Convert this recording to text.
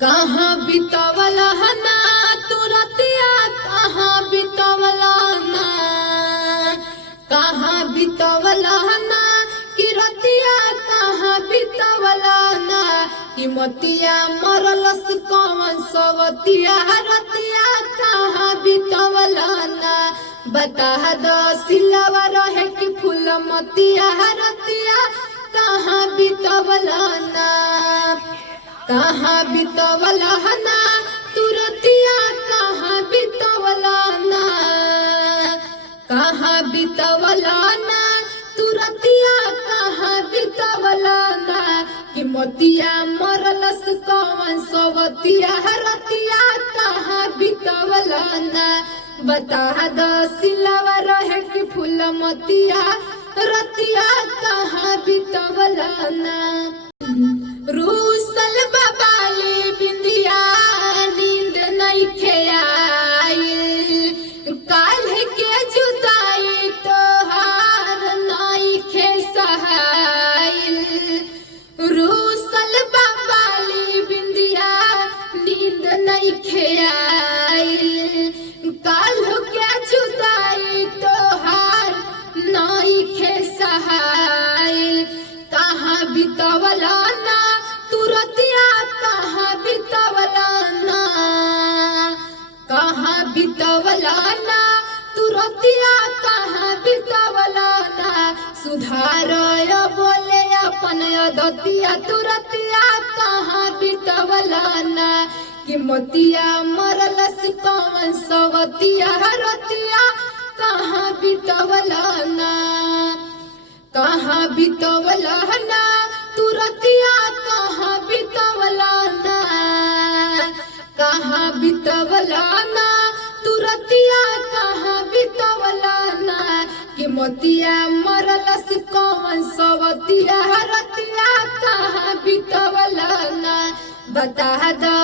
कहाँ बितवला ना तू रतिया, कहाँ बितवला ना, कहाँ बितवला ना कि रतिया, कहाँ बितवला ना कि मतिया मरलस कौन सवतिया, रतिया कहाँ बितवला ना बता दो सिलवा रहे कि फूल मतिया, रतिया कहाँ बितवला ना, कहाँ बितवला ना तू रतिया, कहाँ बितवला ना, कहाँ बितवला ना तू रतिया, कहाँ बितवला ना कि मोतिया मरलस कौन सवतिया, रतिया कहाँ बितवला ना बता दो सिलवा रहे कि फूल मोतिया, रतिया कहाँ बितवला ना। रूसल बाबाली बिंदिया नींद नइखे आइल, काल्ह के जुदाई तोहार नइखे सहाइल। रूसल बाबाली बिंदिया नींद नइखे आइल, काल्ह के जुदाई तोहार नइखे सहाइल। कहाँ बितवला ना तू रतिया, कहाँ बितवला ना, कहाँ बितवला ना तू रतिया, कहाँ बितवला ना सुधार बोले अपन दतिया, तू रतिया कहाँ बितवला ना कि मोतिया मरलस कौन सवतिया, रतिया कहाँ बितवला ना, कहाँ बितवला ना तू रतिया, कहाँ बितवला ना, कहाँ बितवला ना तू रतिया, कहाँ बितवला ना कि मोतिया मरलस कौन सवतिया, रतिया कहाँ बितवला ना बता दो।